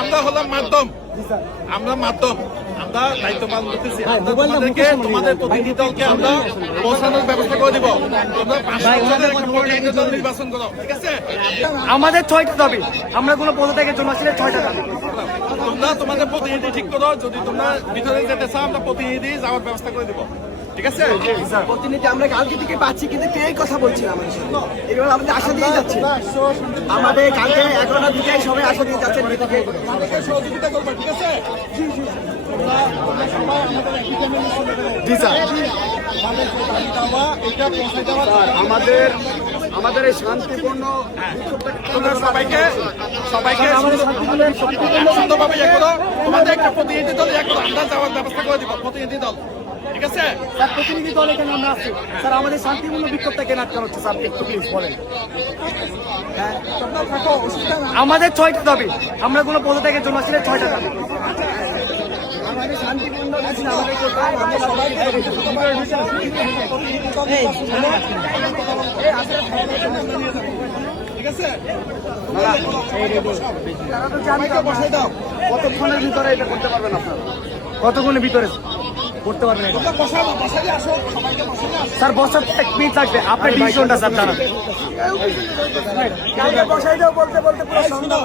আমরা হলাম মাধ্যম, আমরা মাধ্যম, আমরা দায়িত্ব পালন করতেছি। তোমাদের প্রতিনিধি দলকে আমরা পৌঁছানোর ব্যবস্থা করে দিব। তোমরা 5 বছরের একটা প্রতিনিধি দল নির্বাচন করো, ঠিক আছে? আমাদের 6টা দাবি, আমরা কোনো পদত্যাগের জন্য আসলে 6টা দাবি। তোমরা তোমাদের প্রতিনিধি ঠিক করো, যদি তোমরা ভিতরে যেতে চাও আমরা প্রতিনিধি যাওয়ার ব্যবস্থা করে দিব, ঠিক আছে? প্রতিনিধি আমরা কালকে থেকে পাচ্ছি, কিন্তু কেউ কথা বলছি না আমাদের সাথে। এগুলো আমাদের আশা দিয়ে যাচ্ছে, আমাদের কালকে 11টার দিকে সবাই আশা দিয়ে যাচ্ছেন। সহযোগিতা করবে, ঠিক আছে? জি স্যার, আমাদের এই শান্তিপূর্ণ সবাইকে সুন্দরভাবে ইয়ে করো। তোমাদের একটা প্রতিনিধি দল ইয়ে করো, আমরা যাওয়ার ব্যবস্থা করে দিব, প্রতিনিধি দল, ঠিক আছে? স্যার প্রতিনিধি দল এখানে আমরা আছি স্যার, আমাদের শান্তিপূর্ণ বিক্ষোভটা কেন আটকানো হচ্ছে স্যার, একটু প্লিজ বলেন। আমাদের 6টা দাবি, আমরা কোনো পদত্যাগের জন্য আসলে 6টা দাবি। আমাদের শান্তিপূর্ণ কিছু না, আমাদের ঠিক আছে? বসাই দাও, কতক্ষণের ভিতরে এটা করতে পারবেন আপনারা? কতক্ষণের ভিতরে করতে পারবেন এটা? স্যার বসার 1 মিনিট লাগবে, আপনার ডিসিশনটা স্যার জানান। বসাই দাও বলতে বলতে পুরো সন্ধ্যা।